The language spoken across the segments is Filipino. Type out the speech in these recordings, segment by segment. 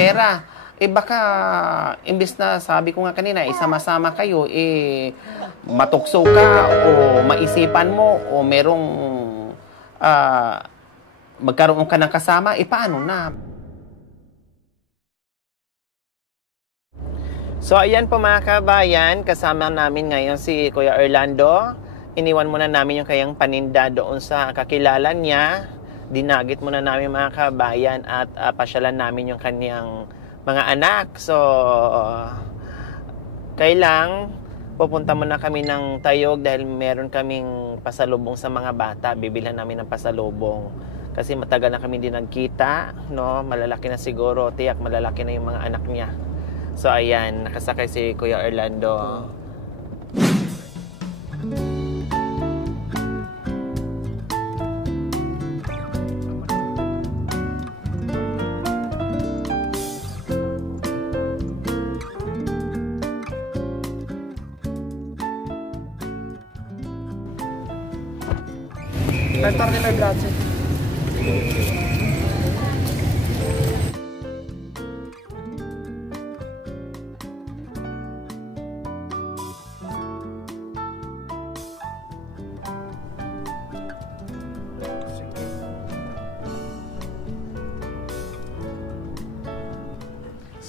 pera. Baka, imbis na sabi ko nga kanina, isama-sama kayo, matukso ka o maisipan mo o merong magkaroon ka ng kasama, paano na? So, ayan po mga kabayan, kasama namin ngayon si Kuya Orlando. Iniwan muna namin yung kayang paninda doon sa kakilala niya. Dinagit muna namin mga kabayan at pasyalan namin yung kanyang mga anak. So, kailang pupunta muna kami ng Tayog dahil meron kaming pasalubong sa mga bata. Bibilhan namin ng pasalubong. Kasi matagal na kami din nagkita, no? Malalaki na siguro, tiyak malalaki na yung mga anak niya. So, ayan, nakasakay si Kuya Orlando. Nagtar ni may blatse.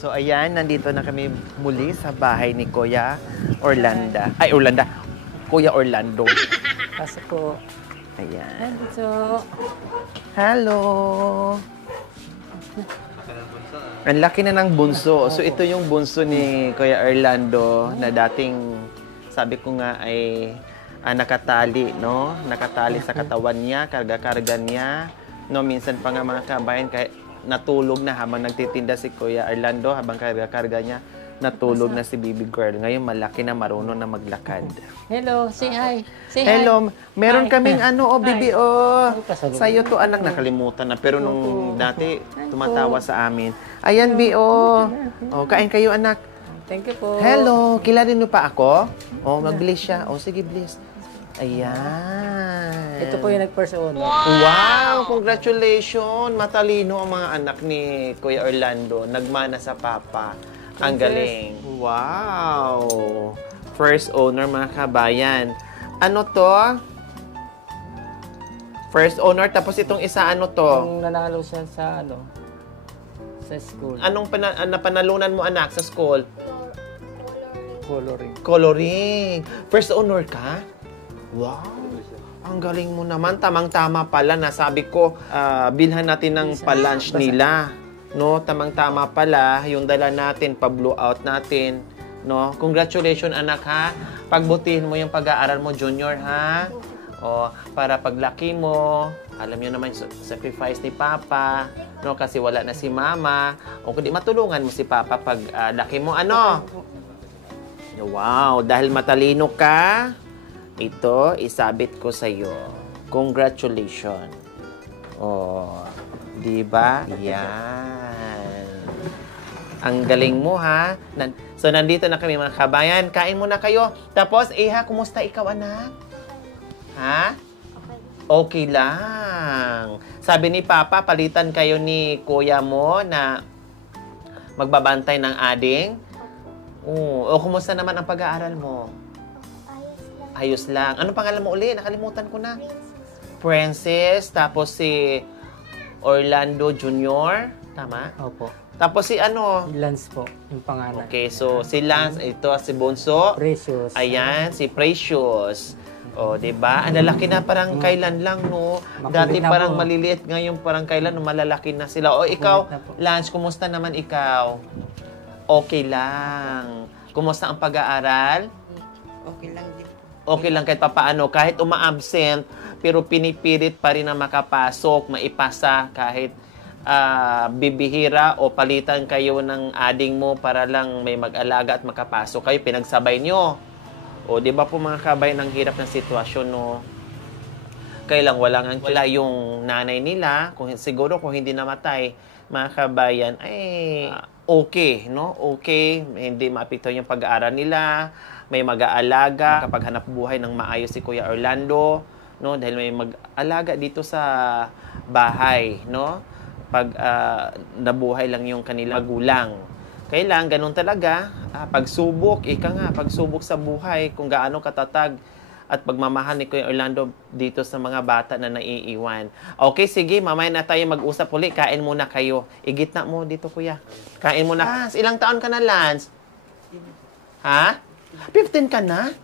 So, ayan, nandito na kami muli sa bahay ni Kuya Orlando. Kuya Orlando. Pasok po. Ayan. Nandito. Hello! Ang laki na ng bunso. So, ito yung bunso ni Kuya Orlando na dating, sabi ko nga, ay nakatali, no? Nakatali sa katawan niya, karga-karga niya. No, minsan pa nga mga kabayan, kahit natulog na habang nagtitinda si Kuya Orlando, habang karga-karga niya, natulog na si baby girl. Ngayon, malaki na, marunong na maglakad. Hello, say hi. Say Hello, meron hi. kaming bibi, Pasalubong. Sa'yo to, anak, nakalimutan na. Pero nung dati, tumatawa sa amin. Ayan, bi, kain kayo, anak. Thank you po. Hello, kilarin mo pa ako? Mag-bliss siya. Sige, bliss. Ayan. Ito po yung nag-first owner. Wow, congratulations. Matalino ang mga anak ni Kuya Orlando. Nagmana sa papa. Ang galing. Wow. First owner, mga kabayan. Ano to? First owner, tapos itong isa, ano to? Kung nanalo siya sa sa school. Anong napanalunan mo, anak, sa school? Coloring. Coloring. First owner ka? Wow. Ang galing mo naman. Tamang-tama pala. Nasabi ko, bilhan natin ng pa-lunch nila. No, tamang-tama pala. Yung dala natin, pa-blow out natin. No, congratulations, anak, ha. Pagbutihin mo yung pag-aaral mo, junior, ha. Para paglaki mo, alam niyo naman, sacrifice ni Papa. No, kasi wala na si Mama. O kundi matulungan mo si Papa pag laki mo, ano. Wow, dahil matalino ka, ito, isabit ko sa'yo. Congratulations. Di ba? Yan. Ang galing mo, ha? So, nandito na kami, mga kabayan. Kain muna kayo. Tapos, kumusta ikaw, anak? Ha? Okay lang. Sabi ni Papa, palitan kayo ni kuya mo na magbabantay ng ading. Kumusta naman ang pag-aaral mo? Ayos lang. Anong pangalan mo uli? Nakalimutan ko na. Princess. Tapos si Orlando Jr. Tama? Opo. Tapos si ano? Lance po, yung pangalan. Okay, so si Lance, ito si Bonso. Precious. Ayan, si Precious. Diba? Ang lalaki na parang kailan lang, no? Dati Makulit na parang po. maliliit, ngayon parang kailan, no? Malalaki na sila. Ikaw, Makulit na po. Lance, kumusta naman ikaw? Okay lang. Kumusta ang pag-aaral? Okay lang din. Okay lang kahit papaano. Kahit uma-absent, pero pinipilit pa rin na makapasok, maipasa kahit bibihira o palitan kayo ng ading mo para lang may mag-alaga at makapasok kayo. Pinagsabay nyo. Di ba po mga kabay, ng hirap ng sitwasyon, no? Kailang wala yung nanay nila. Siguro kung hindi namatay, mga kabayan, okay, no? Okay, hindi maapektuhan yung pag-aaral nila, may mag-aalaga, kapag hanap buhay ng maayos si Kuya Orlando, no? Dahil may mag-alaga dito sa bahay, no? pag nabuhay lang yung kanilang magulang. Kailangan ganun talaga, pagsubok, pagsubok sa buhay, kung gaano katatag at pagmamahal ni Kuya Orlando dito sa mga bata na naiiwan. Okay, sige, mamaya na tayo mag-usap ulit. Kain muna kayo. Igitna mo dito, Kuya. Kain muna. Ilang taon ka na, Lance? Ha? 15 ka na?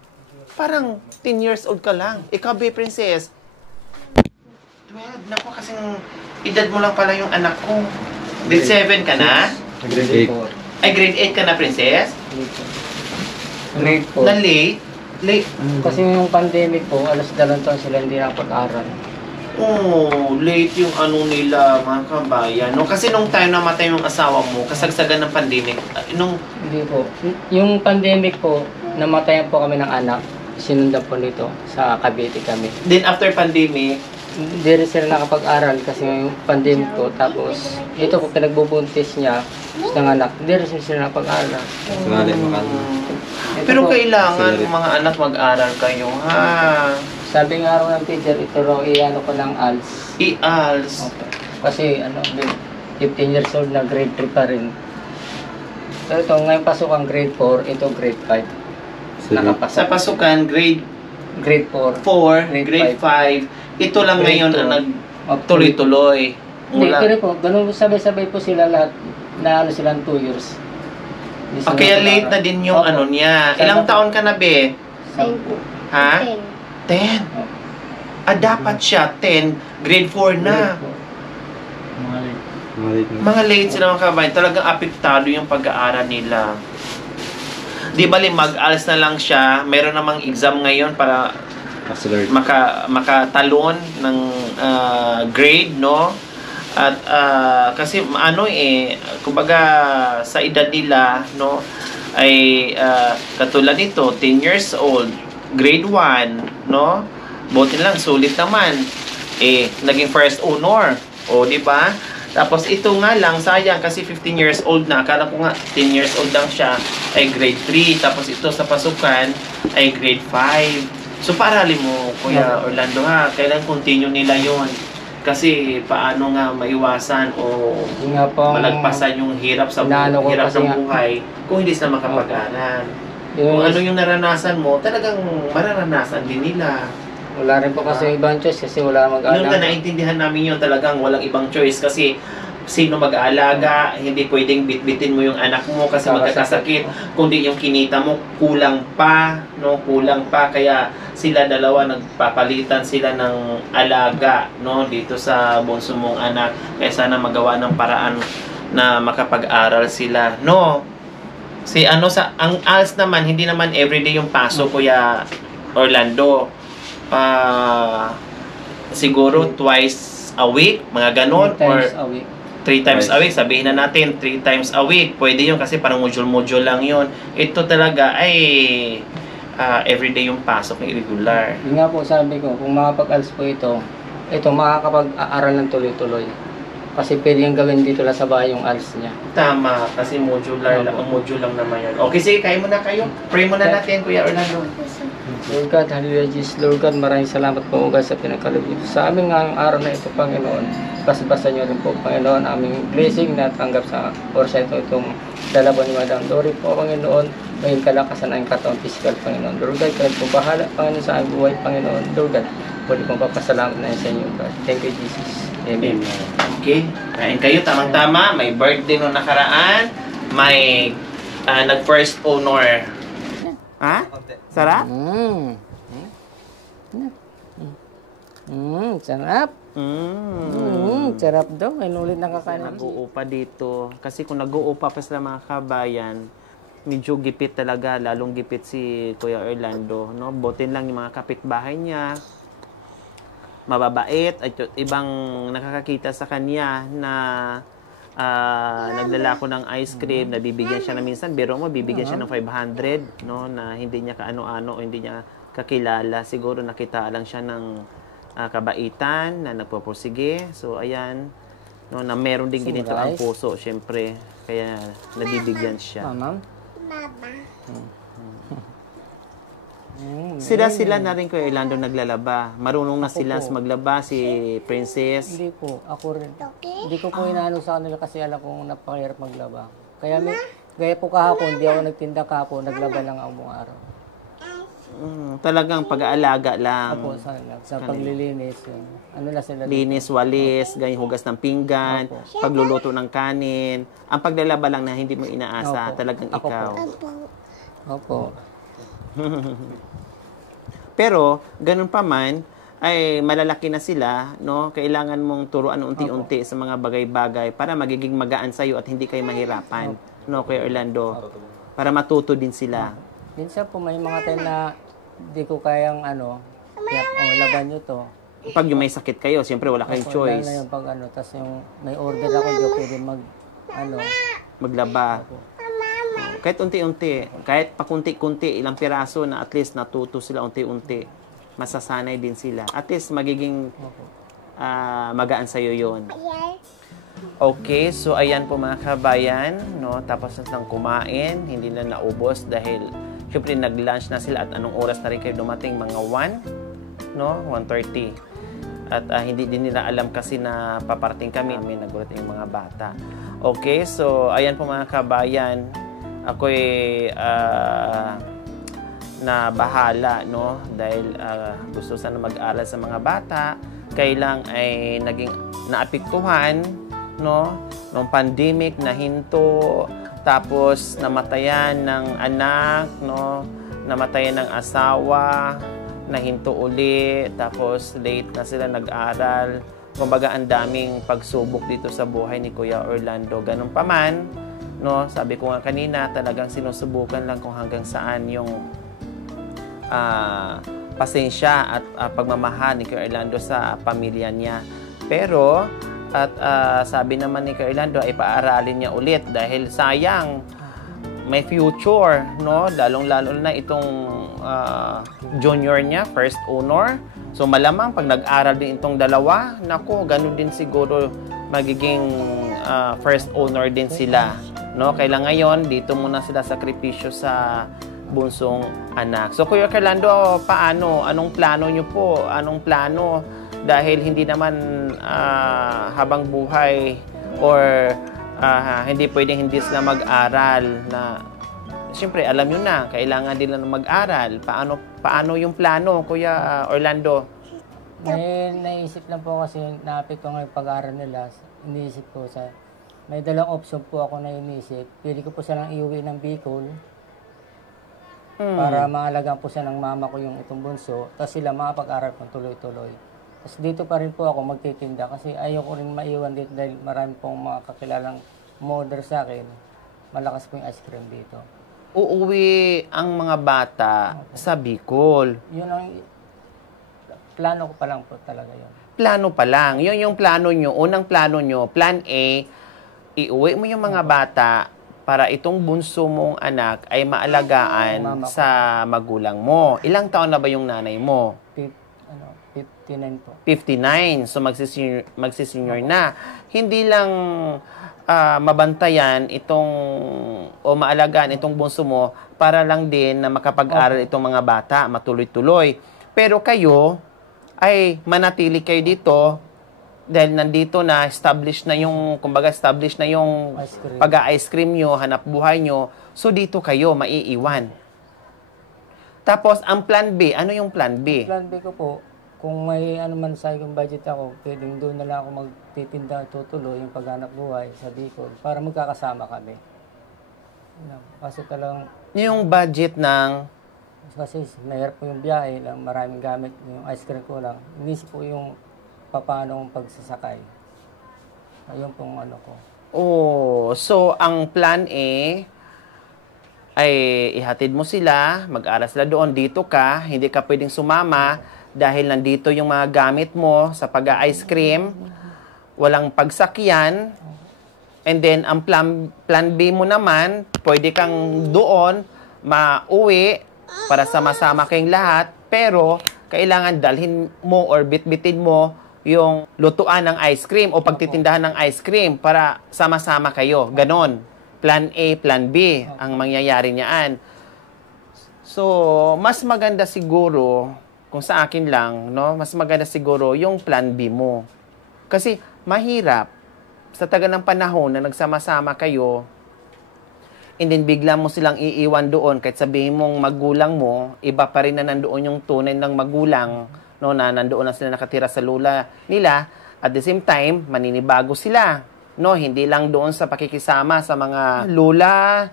Parang 10 years old ka lang. Ikaw, Be Princess? 12. Naku, kasing edad mo lang pala yung anak ko. Grade 7 ka na? Grade 8. Ay, grade 8 ka na, Princess? Grade Na 4. late? Late? Kasi yung pandemic po, alas 2 taon sila hindi nakapag-aral. Oh, late yung ano nila, mga kabayan. No? Kasi nung time namatay yung asawa mo, kasagsagan ng pandemic, Hindi po. Yung pandemic po, namatayan po kami ng anak. Sinundan po nito sa Cavite kami. then after pandemic, Hindi rin sila nakapag-aral kasi yung pandemic po. Tapos, ito po pinagbubuntis niya ng anak. Hindi rin sila nakapag-aral. Sumali makano. Ito pero po, kailangan Salarit. mga anak mag-aral kayo, ha? sabi nga raw ng teacher, ito raw iano ko ng ALS. I-ALS. Okay. Kasi 15 years old na grade 3 pa rin. So ito, ngayon pasok ang grade 4, ito grade 5. Sa Nakapasa. pasukan, grade Grade 4. 4, Grade grade 5, ito lang Grade ngayon two. ang nagtuloy-tuloy. Hindi, Mula. pero po, ganun sabay-sabay po sila lahat na ano silang 2 years. Hindi sila Kaya late nakapag-aral. na din yung Opo. ano niya. Sana Ilang po. taon ka na, Be? Ha? 10. Opo. Dapat siya, 10. Grade 4 na. Grade 4. Malit na. Mga late sila mga kabayan. Talagang apektado yung pag-aaral nila. Di bali, mag-ALS na lang siya. Meron namang exam ngayon para Accelerate. makatalon ng grade, no? At kasi kumbaga sa edad nila, no, ay katulad nito, 10 years old, grade 1, no? Buti lang, sulit naman. Naging first honor. O, di ba? Tapos ito nga lang, sayang kasi 15 years old na. Akala ko nga 10 years old lang siya, ay grade 3. Tapos ito sa pasukan ay grade 5. So parali mo, Kuya Orlando, ha? Kailan continue nila yon? Kasi paano nga maiwasan o Yun nga po ang- malagpasan yung hirap sa Inaano ko hirap kasi ng nga- buhay kung hindi sila makapag-aral. Yun, Kung ano yung naranasan mo, talagang mararanasan din nila. wala rin po kasi yung ibang choice kasi wala Yun na mag-aral. naintindihan namin yun, talagang walang ibang choice kasi sino mag-aalaga, hindi pwedeng bitbitin mo yung anak mo kasi magkakasakit. Kundi yung kinita mo, kulang pa, no? Kulang pa. Kaya sila dalawa, nagpapalitan sila ng alaga, no? Dito sa bunso mong anak. Kaya sana magawa ng paraan na makapag-aral sila, no? Ang ALS naman, hindi naman everyday yung pasok, Kuya Orlando. Siguro twice a week, mga ganon, 3 or times a week. 3 times a week. Sabihin na natin 3 times a week. Pwede yun kasi parang module-module lang yun. Ito talaga ay everyday yung pasok na irregular. Yun nga po sabi ko, kung makapag-ALS po ito makakapag-aaral ng tuloy-tuloy. Kasi pwede yung gawin dito lang sa bahay yung ALS niya. Tama, kasi modular lang, module lang naman yun. Okay, sige, kain muna kayo. Pray muna natin, Kuya Orlando. Lord God, hallelujah Jesus, Lord God, maraming salamat po God sa pinagkaloob niyo. Sa aming ngayong araw na ito, Panginoon, basa-basa niyo rin po, Panginoon, aming blessing na tanggap sa porsyento itong dalawa ni Madam Dory po, Panginoon, maging kalakasan ang katawang physical, Panginoon. Lord God, kayo po bahala, Panginoon, sa aming buhay, Panginoon. Lord God, muli pong papasalamat na sa inyo, God. Thank you, Jesus. Amen. Okay, kain kayo, tamang-tama. May birthday no nakaraan. May nag-first honor. Ha? Sarap? Sarap. Sarap daw. May ulit nakakain. Nag-uupa dito. Kasi kung nag-uupa pa sila mga kabayan, medyo gipit talaga. Lalong gipit si Kuya Orlando. No? Butin lang yung mga kapitbahay niya. Mababait. At ibang nakakakita sa kanya na naglalako ng ice cream, nabibigyan siya na minsan, biro mo, bibigyan siya ng 500, no, na hindi niya kaano-ano o hindi niya kakilala. Siguro nakita lang siya ng kabaitan na nagpupursige. So, ayan, no, na meron din ginito ang puso, syempre. Kaya nabibigyan siya. Mama? Sila na rin Kuya Orlando naglalaba. Marunong na Ako sila po. maglaba, si Princess. Hindi po, ako rin. Hindi ko po inaano sa kanila kasi alam kong napakahirap maglaba. Kaya gaya po kahapon, hindi ako nagtinda kahapon, naglaba lang ako buong araw. Talagang pag-aalaga lang. Ako sa paglilinis, yun. Ano na sila dito? Linis, walis, ganyan hugas ng pinggan, Opo. pagluluto ng kanin. Ang paglalaba lang na hindi mo inaasa, Opo. talagang Ako ikaw. po. Opo. Pero, ganun pa man, ay malalaki na sila, no? Kailangan mong turuan unti-unti sa mga bagay-bagay para magiging magaan sa'yo at hindi kayo mahirapan. No, Kuya Orlando? Para matuto din sila. Minsan po may mga time na hindi ko kayang laban nyo to. Pag yung may sakit kayo, siyempre wala kayong Lalo choice. na yung pag tas yung may order ako, hindi ko pwede Maglaba. Kahit unti-unti, kahit pakunti-kunti, ilang piraso na at least natuto sila unti-unti, masasanay din sila. At least magiging magaan sa'yo yun. Okay, so ayan po mga kabayan, no? Tapos na silang kumain, hindi na naubos dahil syempre nag-lunch na sila at anong oras na rin kayo dumating, mga 1, no? 1:30. At hindi din nila alam kasi na paparating kami, may nagulat yung mga bata. Okay, so ayan po mga kabayan, ako'y na bahala, no? Dahil gusto sana mag-aral sa mga bata, kailang ay naging naapektuhan, no? Nung pandemic, nahinto, tapos namatayan ng anak, no? Namatayan ng asawa, nahinto uli, tapos late na sila nag-aral. Kumbaga, ang daming pagsubok dito sa buhay ni Kuya Orlando. Ganun pa man, no? Sabi ko nga kanina, talagang sinusubukan lang kung hanggang saan yung pasensya at pagmamahal ni Kuya Orlando sa pamilya niya. Pero, sabi naman ni Kuya Orlando ay paaralin niya ulit dahil sayang may future, no? Lalong-lalo na itong junior niya, first honor. So malamang pag nag-aral din itong dalawa, nako, ganun din siguro magiging first honor din sila, no? Kailangan ngayon dito muna sila sakripisyo sa bunsong anak. So Kuya Orlando, paano? Anong plano niyo po? Anong plano? Dahil hindi naman habang buhay or hindi pwedeng hindi sila mag-aral na siyempre alam nyo na, kailangan din na mag-aral. Paano yung plano, Kuya Orlando? May naisip lang po kasi naapekto ng pag-aaral nila. Iniisip ko may dalawang option po ako na inisip. Pili ko po silang iuwi ng Bicol para maalagaan po siya ng mama ko yung itong bunso. Tapos sila makapag-aral po tuloy-tuloy. Tapos dito pa rin po ako magtitinda kasi ayoko rin maiwan dito dahil marami pong mga kakilalang model sa akin. Malakas po yung ice cream dito. Uuwi ang mga bata sa Bicol. Yun ang plano ko pa lang po talaga yun. Plano pa lang. Yun yung plano nyo. Unang plano nyo, plan A, iuwi mo yung mga bata para itong bunso mong anak ay maalagaan sa magulang mo. Ilang taon na ba yung nanay mo? 59 po. 59. So, magsisenior na. Hindi lang mabantayan o maalagaan itong bunso mo para lang din na makapag-aral itong mga bata, matuloy-tuloy. Pero kayo ay manatili kayo dito dahil nandito na, established na yung pag-ice cream nyo, hanap buhay nyo. So, dito kayo maiiwan. Tapos, ang plan B, ano yung plan B? Plan B ko po, kung may man sa yung budget ako, pwedeng doon na lang ako magtitinda tutuloy yung paghanap buhay sa Bicol para magkakasama kami. Kasi talagang... Yung budget ng... Kasi nahirap po yung biyahe, maraming gamit, yung ice cream ko lang. Inisip po yung paano pagsasakay. Ayun pong ko. Oh, so ang plan A ay ihatid mo sila, mag-aral sila doon, dito ka, hindi ka pwedeng sumama dahil nandito yung mga gamit mo sa pag-ice cream, walang pagsakyan, and then ang plan B mo naman, pwede kang doon mauwi para sama-sama kayong lahat, pero kailangan dalhin mo or bitbitin mo yung lutuan ng ice cream o pagtitindahan ng ice cream para sama-sama kayo. Ganon. Plan A, plan B ang mangyayari niyaan. So, mas maganda siguro, kung sa akin lang, no, mas maganda siguro yung plan B mo. Kasi mahirap sa tagal ng panahon na nagsama-sama kayo, and then bigla mo silang iiwan doon kahit sabihin mong magulang mo, iba pa rin na nandoon yung tunay ng magulang, no, na nandoon na sila nakatira sa lula nila. At the same time, maninibago sila. No, hindi lang doon sa pakikisama sa mga lula,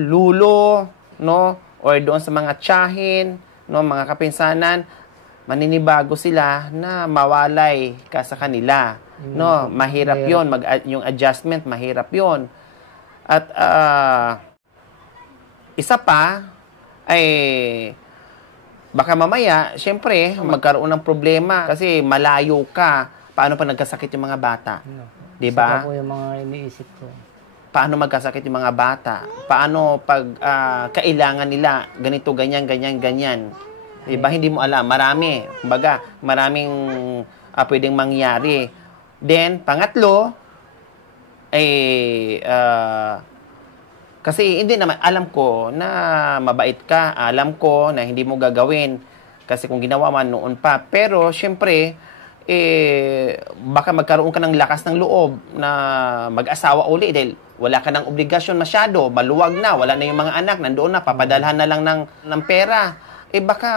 lulo, no, or doon sa mga tiyahin, no, mga kapinsanan, maninibago sila na mawalay ka sa kanila. No, mahirap 'yon, yung adjustment mahirap 'yon. At isa pa ay baka mamaya, syempre, magkaroon ng problema kasi malayo ka. Paano pa nagkasakit yung mga bata? 'Di ba? Saka po yung mga iniisip ko. Paano magkasakit yung mga bata? Paano pag kailangan nila ganito, ganyan, ganyan, ganyan? Diba? Hindi mo alam. Marami. Kumbaga, maraming pwedeng mangyari. Then, pangatlo, kasi hindi naman, alam ko na mabait ka. Alam ko na hindi mo gagawin. Kasi kung ginawa man noon pa. Pero, syempre, baka magkaroon ka ng lakas ng loob na mag-asawa uli dahil wala ka ng obligasyon masyado, maluwag na, wala na yung mga anak, nandoon na, papadalhan na lang ng pera. Baka,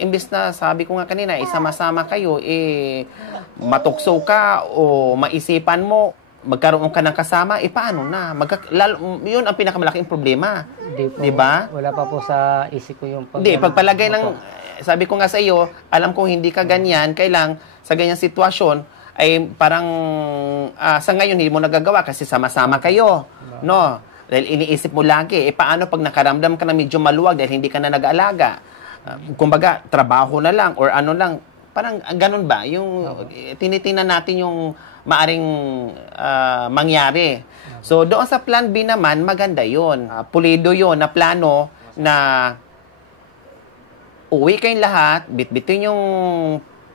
imbis na, sabi ko nga kanina, sama-sama kayo, matukso ka o maisipan mo, magkaroon ka ng kasama, paano na? Yun ang pinakamalaking problema. Di ba? Wala pa po sa isip ko yung Hindi, pagpalagay ng, sabi ko nga sa iyo, alam ko hindi ka ganyan, kailang sa ganyang sitwasyon, ay parang sa ngayon hindi mo nagagawa kasi sama-sama kayo. No? Dahil iniisip mo lagi, paano pag nakaramdam ka na medyo maluwag dahil hindi ka na nag-aalaga? Kumbaga, trabaho na lang or ano lang, parang ganun ba? Yung tinitingnan natin yung maaring mangyari. So, doon sa plan B naman, maganda yun. Pulido yun na plano na uwi kayong lahat, bitbitin yung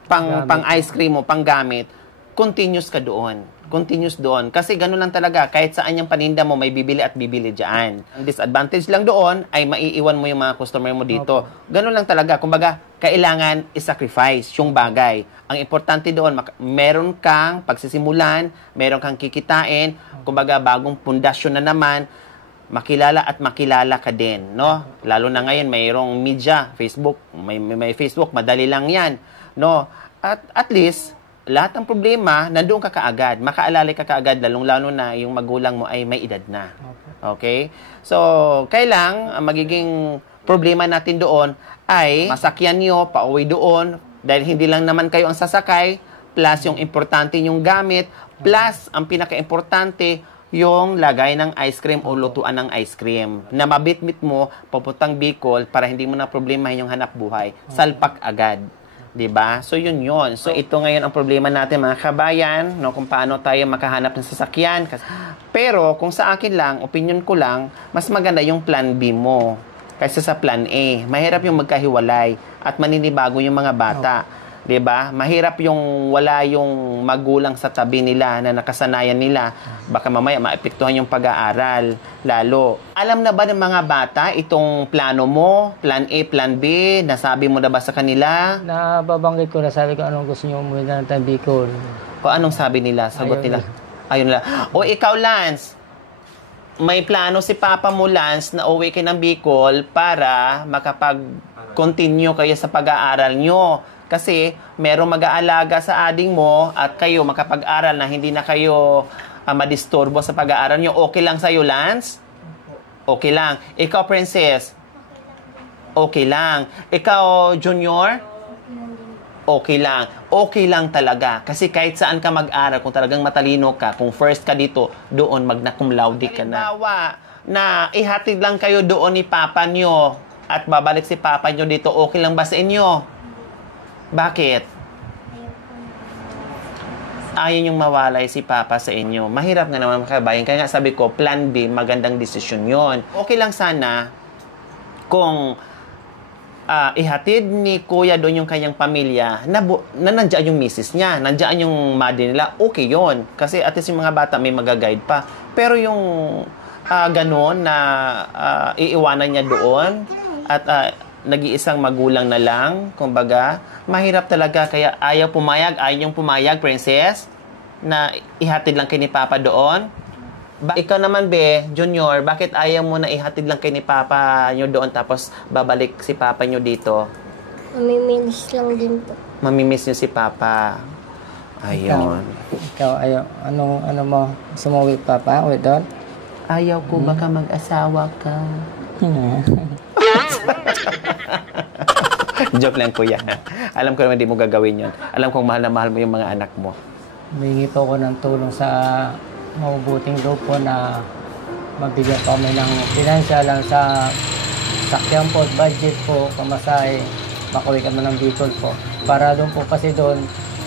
pang ice cream mo, pang gamit, continuous ka doon. Continuous doon. Kasi gano'n lang talaga. Kahit saan yung paninda mo, may bibili at bibili dyan. Ang disadvantage lang doon ay maiiwan mo yung mga customer mo dito. Gano'n lang talaga. Kumbaga, kailangan i-sacrifice yung bagay. Ang importante doon, meron kang pagsisimulan, meron kang kikitain, kumbaga, bagong pundasyon na naman, makilala at makilala ka din, no? Lalo na ngayon, mayroong media, Facebook, may Facebook, madali lang yan, no? At least, lahat ng problema, nandoon ka kaagad. Makaalalay ka kaagad, lalong-lalo na yung magulang mo ay may edad na. Okay? So, kailang magiging problema natin doon ay masakyan nyo, pauwi doon, dahil hindi lang naman kayo ang sasakay, plus yung importante yung gamit, plus ang pinaka-importante, yung lagay ng ice cream o lutuan ng ice cream na mabitbit mo, papuntang Bicol para hindi mo na problema yung hanap buhay. Salpak agad. 'Di ba? So yun. So ito ngayon ang problema natin mga kabayan, no, kung paano tayo makahanap ng sasakyan. Pero kung sa akin lang, opinion ko lang, mas maganda yung plan B mo kaysa sa plan A. Mahirap yung magkahiwalay at maninibago yung mga bata. 'Di ba? Mahirap yung wala yung magulang sa tabi nila na nakasanayan nila. Baka mamaya maapektuhan yung pag-aaral lalo. Alam na ba ng mga bata itong plano mo, plan A, plan B? Nasabi mo na ba sa kanila? Nababanggit ko na, sabi ko anong gusto niyo umuwi na ng Bicol. O anong sabi nila? Sagot nila. Ayun nila. O ikaw, Lance, may plano si Papa mo, Lance, na uwi kayo ng Bicol para makapag-continue kayo sa pag-aaral nyo. Kasi merong mag-aalaga sa ading mo at kayo makapag-aral na hindi na kayo madisturbo sa pag-aaral nyo. Okay lang sa'yo, Lance? Okay lang. Ikaw, Princess? Okay lang. Ikaw, Junior? Okay lang. Okay lang talaga. Kasi kahit saan ka mag-aral, kung talagang matalino ka, kung first ka dito, doon magna cum laude ka na. Halimbawa, na ihatid lang kayo doon ni Papa nyo at babalik si Papa nyo dito, okay lang ba sa inyo? Bakit? Ayaw yung mawalay si Papa sa inyo. Mahirap nga naman makabayan. Kaya nga sabi ko, plan B, magandang desisyon yon. Okay lang sana kung ihatid ni Kuya doon yung kanyang pamilya na nandiyan yung misis niya, nandiyan yung mother nila, okay yon. Kasi at least yung mga bata may magaguide pa. Pero yung gano'n na iiwanan niya doon, at nag-iisang magulang na lang, kumbaga, mahirap talaga kaya ayaw niyong pumayag, princess, na ihatid lang kay ni Papa doon. Ikaw naman, Be, Junior, bakit ayaw mo na ihatid lang kay ni Papa nyo doon tapos babalik si Papa nyo dito? Mamimilis lang din po. Mamimiss nyo si Papa. Ayun. Ikaw, ayaw, ano mo, sumuwi Papa, uwi doon? Ayaw ko, baka mag-asawa ka. Joke lang, kuya. Alam ko naman di mo gagawin yun. Alam kong mahal na mahal mo yung mga anak mo. Humingi po ako ng tulong sa mabubuting loob po na mabigyan kami ng financial lang sa sakyan po, budget po, pamasahe, makauwi kami ng Bicol po. Para doon po kasi doon,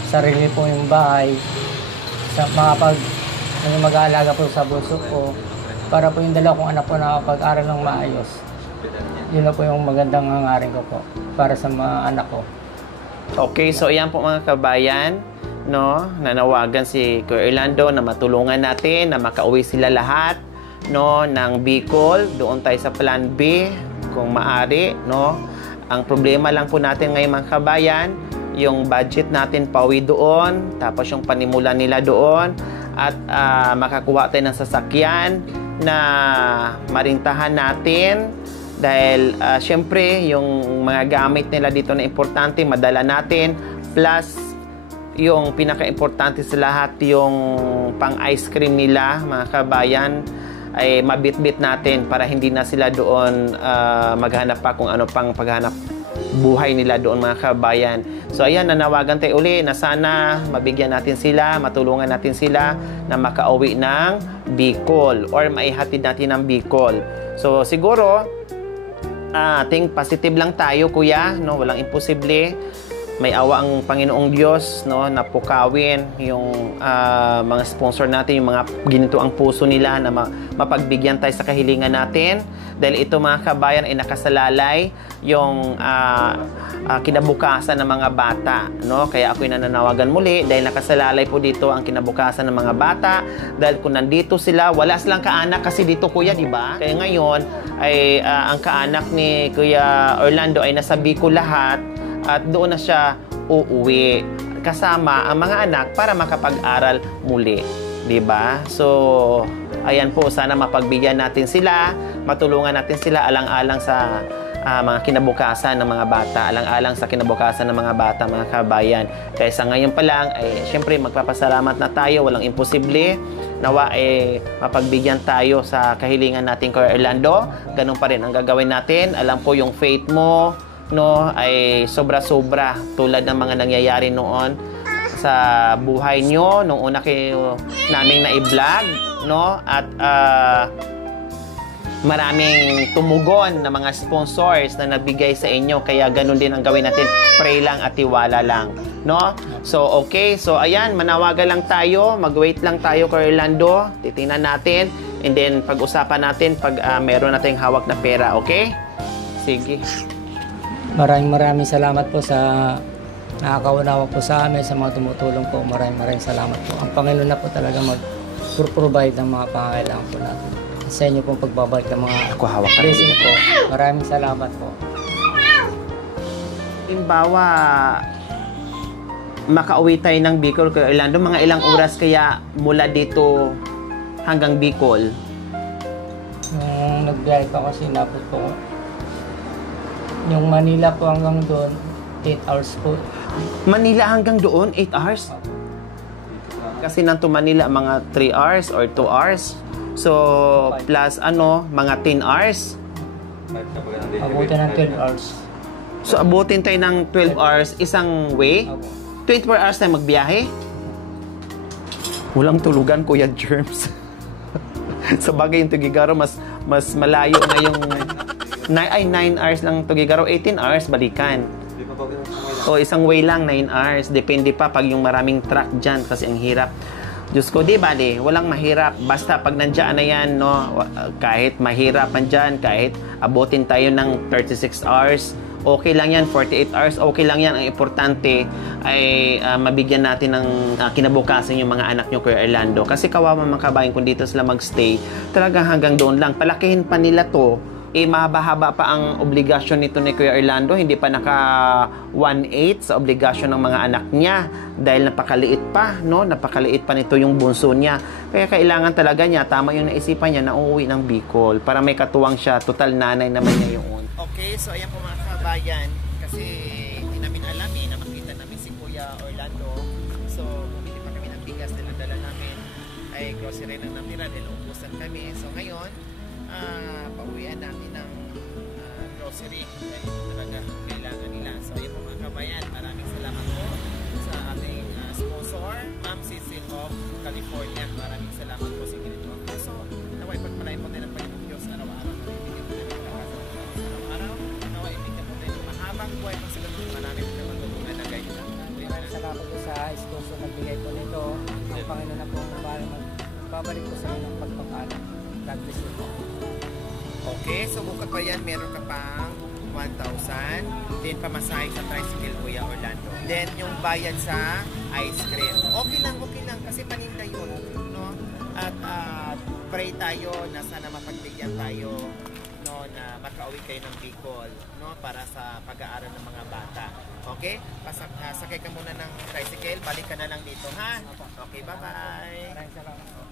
sarili po yung bahay, sa yung mag-aalaga po sa bunso po, para po yung dalawa kong anak po nakapag-aral ng maayos. Yun na po yung magandang hangarin ko po para sa mga anak ko. Okay, so ayan po mga kabayan, no, nanawagan si Kuya Orlando na matulungan natin na makauwi sila lahat, no, ng Bicol. Doon tayo sa Plan B kung maari, no. Ang problema lang po natin ngayon mga kabayan, yung budget natin pauwi doon, tapos yung panimula nila doon, at makakuha tayo ng sasakyan na marintahan natin. Dahil syempre yung mga gamit nila dito na importante madala natin, plus yung pinaka-importante sa lahat yung pang ice cream nila mga kabayan ay mabit-bit natin para hindi na sila doon maghanap pa kung ano pang paghanap buhay nila doon mga kabayan. So ayan, nanawagan tayo uli na sana mabigyan natin sila, matulungan natin sila na makauwi ng Bicol or maihatid natin ng Bicol. So siguro think positive lang tayo, kuya, no, walang imposible. May awa ang Panginoong Diyos, no, na pukawin yung mga sponsor natin, yung mga ginito ang puso nila na mapagbigyan tayo sa kahilingan natin. Dahil ito mga kabayan ay nakasalalay yung kinabukasan ng mga bata, no? Kaya ako'y nananawagan muli dahil nakasalalay po dito ang kinabukasan ng mga bata. Dahil kung nandito sila, wala silang kaanak kasi dito, kuya, di ba? Kaya ngayon ay ang kaanak ni Kuya Orlando ay nasa Bicol lahat. At doon na siya uuwi kasama ang mga anak para makapag-aral muli, 'di ba? So, ayan po, sana mapagbigyan natin sila, matulungan natin sila alang-alang sa mga kinabukasan ng mga bata, alang-alang sa kinabukasan ng mga bata, mga kabayan. Kaya sa ngayon pa lang ay syempre magpapasalamat na tayo, walang imposible. Nawa ay mapagbigyan tayo sa kahilingan natin kay Orlando. Ganun pa rin ang gagawin natin. Alam ko yung faith mo, no, ay sobra-sobra tulad ng mga nangyayari noon sa buhay nyo nung una kayo naming na-i-vlog, no, at maraming tumugon na mga sponsors na nagbigay sa inyo, kaya ganun din ang gawin natin, pray lang at tiwala lang, no. So okay, so ayan, manawagan lang tayo, mag-wait lang tayo kay Orlando, titingnan natin and then pag-usapan natin pag meron nating hawak na pera, okay? Sige. Maraming salamat po sa nakakaunawa po sa amin, sa mga tumutulong po. Maraming salamat po. Ang Panginoon na po talaga mag-provide ng mga pangangailangan po natin. Sa inyo pong pagbabalik ng mga blessing po. Maraming salamat po. Halimbawa, makauwi tayo ng Bicol kay Orlando, mga ilang oras kaya mula dito hanggang Bicol? Nung nagbiyahe pa kasi napos po yung Manila po hanggang doon, 8 hours po. Manila hanggang doon, 8 hours? Kasi nang to Manila, mga 3 hours or 2 hours. So, plus mga 10 hours. Abutin ng 12 hours. So, abutin tayo ng 12 hours isang way? 24 hours tayo magbiyahe? Walang tulugan, Kuya Germs. Sa bagay yung Tugigaro, mas malayo na yung 9 hours lang Tugigaro, 18 hours balikan. O isang way lang, 9 hours. Depende pa pag yung maraming truck dyan kasi ang hirap. Diyos ko, di ba walang mahirap. Basta pag nandiyan na yan, no, kahit mahirap man dyan, kahit abutin tayo ng 36 hours, okay lang yan, 48 hours, okay lang yan. Ang importante ay mabigyan natin ng kinabukasan yung mga anak nyo, Kuya Orlando. Kasi kawawa mga kabayan kung dito sila magstay, talagang hanggang doon lang. Palakihin pa nila to mahaba-haba pa ang obligasyon nito ni Kuya Orlando, hindi pa naka 1/8 sa obligasyon ng mga anak niya dahil napakaliit pa, no? Napakaliit pa nito yung bunso niya. Kaya kailangan talaga niya, tama yung naisipan niya na uuwi ng Bicol para may katuwang siya. Total nanay naman niya yun. Okay, so ayan po mga kabayan, kasi hindi namin alam na makita namin si Kuya Orlando. So, bumili pa kami ng bigas na nadala namin ay grocery na natira dahil ubusan kami. So, ngayon, pauwian namin ng grocery dahil ito talaga kailangan nila. So, ayun po mga kabayan, maraming salamat po sa ating sponsor, Ma'am Cecil of California. Maraming salamat po sa ganito. So, naway pagpalain po tayo ng Panginoon Diyos araw-araw. Mahabang buhay pa sila ng maraming na matulungan na ganyan. Maraming salamat po sa sponsor na bigay po nito. Ang Panginoon na po magbabalik po sa inyo ng pagpapala. God bless you po. Okay, so bukod pa yan, meron ka pang 1,000. Then pamasahe sa tricycle, Kuya Orlando. Then yung bayad sa ice cream. Okay lang. Kasi paninda yun. No? At pray tayo na sana mapagbigyan tayo, no, na makauwi kayo ng Bicol, no, para sa pag-aaral ng mga bata. Okay? Sakay ka muna ng tricycle, balik ka na lang dito, ha? Okay, bye-bye. Maraming salamat po.